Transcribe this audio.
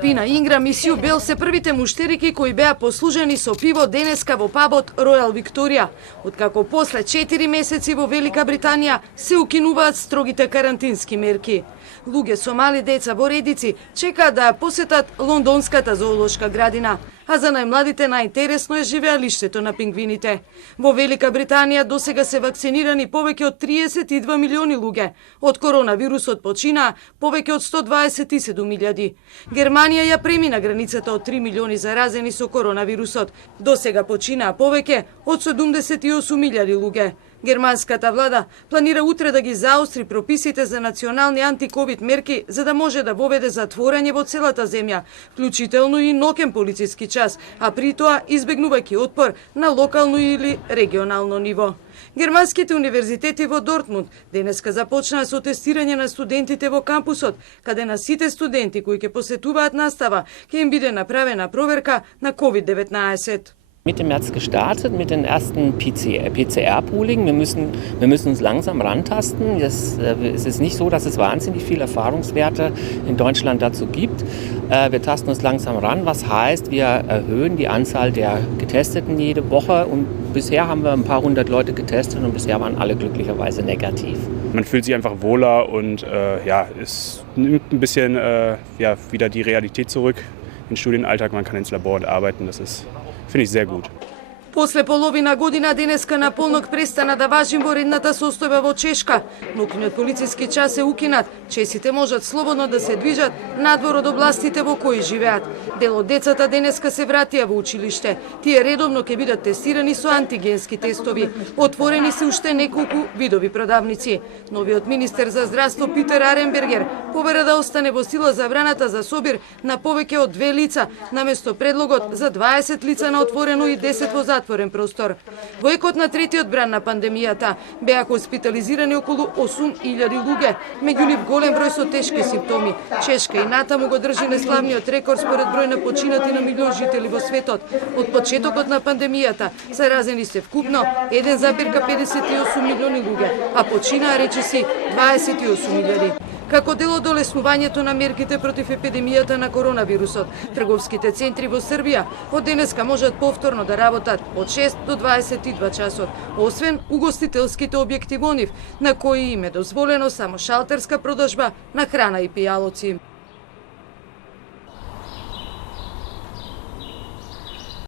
Пина Инграм и Сиу Бел се првите муштерики кои беа послужени со пиво денеска во пабот Ројал Викторија, откако после 4 месеци во Велика Британија се укинуваат строгите карантински мерки. Луѓе со мали деца во редици чекаат да ја посетат лондонската зоолошка градина, а за најмладите најинтересно е живеалиштето на пингвините. Во Велика Британија досега се вакцинирани повеќе од 32 милиони луѓе. Од коронавирусот починаа повеќе од 127.000. Германија ја премина границата од 3 милиони заразени со коронавирусот. Досега починаа повеќе од 78.000 луѓе. Германската влада планира утре да ги заостри прописите за национални антиковид мерки за да може да воведе затворање во целата земја, вклучително и ноќен полициски час, а при тоа избегнувајќи отпор на локално или регионално ниво. Германските универзитети во Дортмунд денеска започнаа со тестирање на студентите во кампусот, каде на сите студенти кои ќе посетуваат настава ќе им биде направена проверка на COVID-19. Mitte März gestartet mit den ersten PCR-Pooling. Wir müssen uns langsam rantasten. Es ist nicht so, dass es wahnsinnig viele Erfahrungswerte in Deutschland dazu gibt. Wir tasten uns langsam ran, was heißt, wir erhöhen die Anzahl der Getesteten jede Woche. Und bisher haben wir ein paar hundert Leute getestet und bisher waren alle glücklicherweise negativ. Man fühlt sich einfach wohler und es nimmt ein bisschen wieder die Realität zurück in den Studienalltag. Man kann ins Labor und arbeiten. Das ist, finde ich, sehr gut. После половина година денеска на полнок престана да важи во редната состојба во Чешка. Ноќниот полициски час е укинат. Чесите можат слободно да се движат надвор од областите во кои живеат. Дел од децата денеска се вратија во училиште. Тие редовно ќе бидат тестирани со антигенски тестови. Отворени се уште неколку видови продавници. Новиот министер за здравство Питер Аренбергер побара да остане во сила забраната за собир на повеќе од 2 лица, наместо предлогот за 20 лица на отворено и 10 во затворен простор. Во екот на третиот бран на пандемијата беа хоспитализирани околу 8.000 луѓе, меѓу нив голем број со тешки симптоми. Чешка и натаму го држи неславниот рекорд според број на починати на милион жители во светот. Од почетокот на пандемијата заразени се вкупно 1,58 милиони луѓе, а починаа речиси 28.000. Како дел од олеснувањето на мерките против епидемијата на коронавирусот, трговските центри во Србија од денеска можат повторно да работат од 6 до 22 часот, освен угостителските објекти во нив, на кои им е дозволено само шалтерска продажба на храна и пијалоци.